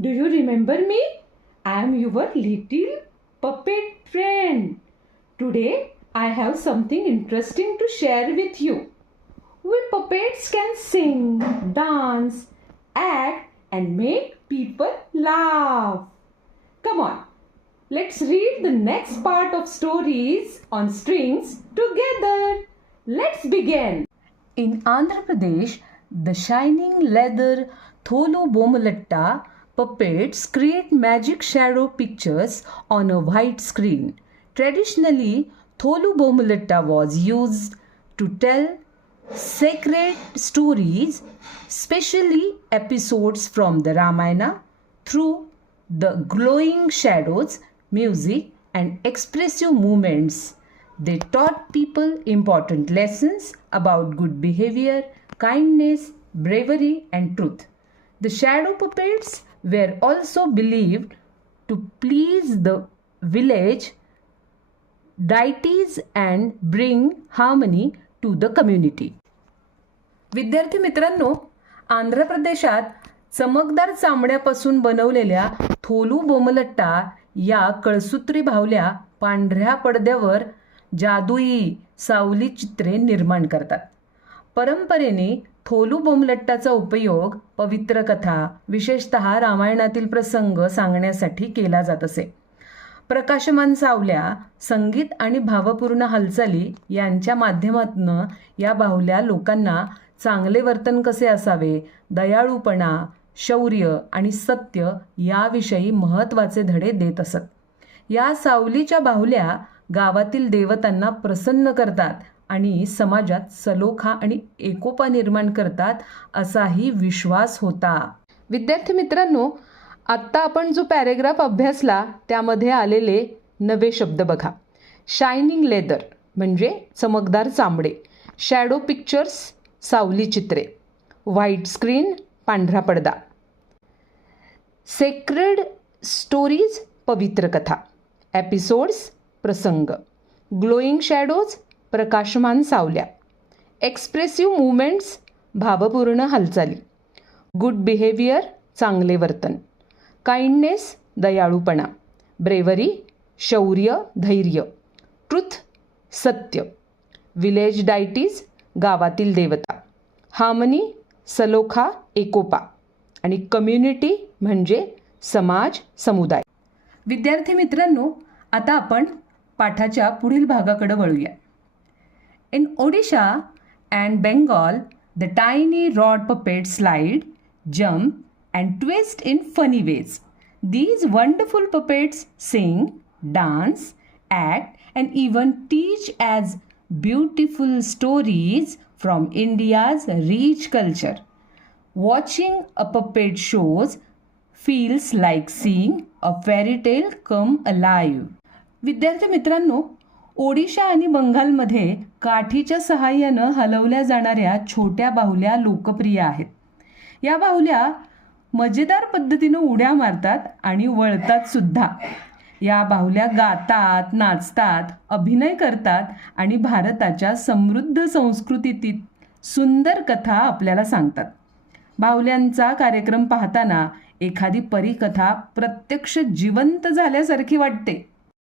Do you remember me? I am your little puppet friend. Today I have something interesting to share with you. We puppets can sing, dance, act, and make people laugh. Come on, let's read the next part of Stories on Strings together. Let's begin. In Andhra Pradesh, the shining leather Tholu Bomalatta puppets create magic shadow pictures on a white screen. Traditionally, Tholu Bomalatta was used to tell sacred stories, especially episodes from the Ramayana, through the glowing shadows, music, and expressive movements. They taught people important lessons about good behavior, kindness, bravery, and truth. The shadow puppets were also believed to please the village deities and bring harmony to the community. विद्यार्थी मित्रांनो, आंध्र प्रदेशात चमकदार चामड्यापासून बनवलेल्या थोलू बोमलट्टा या कळसूत्री बाहुल्या पांढऱ्या पडद्यावर जादुई सावली चित्रे निर्माण करतात. परंपरेने थोलू बोमलट्टाचा उपयोग पवित्र कथा, विशेषतः रामायणातील प्रसंग सांगण्यासाठी केला जात असे. प्रकाशमान सावल्या, संगीत आणि भावपूर्ण हालचाली यांच्या माध्यमातून या बाहुल्या लोकांना चांगले वर्तन कसे असावे, दयाळूपणा, शौर्य आणि सत्य याविषयी महत्त्वाचे धडे देत असत. या सावलीच्या बाहुल्या गावातील देवतांना प्रसन्न करतात आणि समाजात सलोखा आणि एकोपा निर्माण करतात असाही विश्वास होता. विद्यार्थी मित्रांनो, आत्ता आपण जो पॅरेग्राफ अभ्यासला त्यामध्ये आलेले नवे शब्द बघा. शायनिंग लेदर म्हणजे चमकदार चामडे, शॅडो पिक्चर्स सावली चित्रे, व्हाईट स्क्रीन पांढरा पडदा, सेक्रेड स्टोरीज पवित्र कथा, एपिसोड्स प्रसंग, ग्लोईंग शॅडोज प्रकाशमान सावल्या, एक्सप्रेसिव्ह मूवमेंट्स भावपूर्ण हालचाली, गुड बिहेवियर चांगले वर्तन, काइंडनेस दयाळूपणा, ब्रेवरी शौर्य धैर्य, ट्रुथ सत्य, विलेज डायटीज गावातील देवता, हार्मनी सलोखा एकोपा आणि कम्युनिटी म्हणजे समाज समुदाय. विद्यार्थी मित्रांनो, आता आपण पाठाच्या पुढील भागाकडे वळूया. In Odisha and Bengal the tiny rod puppet slide, jump and twist in funny ways. These wonderful puppets sing, dance, act, and even teach as beautiful stories from India's rich culture. Watching a puppet shows feels like seeing a fairy tale come alive. विद्यार्थी मित्रांनो, ओडिशा आणि बंगालमध्ये काठीच्या सहाय्यानं हलवल्या जाणाऱ्या छोट्या बाहुल्या लोकप्रिय आहेत. या बाहुल्या मजेदार पद्धतीनं उड्या मारतात आणि वळतात सुद्धा. या बाहुल्या गातात, नाचतात, अभिनय करतात आणि भारताच्या समृद्ध संस्कृतीतील सुंदर कथा आपल्याला सांगतात. बाहुल्यांचा कार्यक्रम पाहताना एखादी परीकथा प्रत्यक्ष जिवंत झाल्यासारखी वाटते.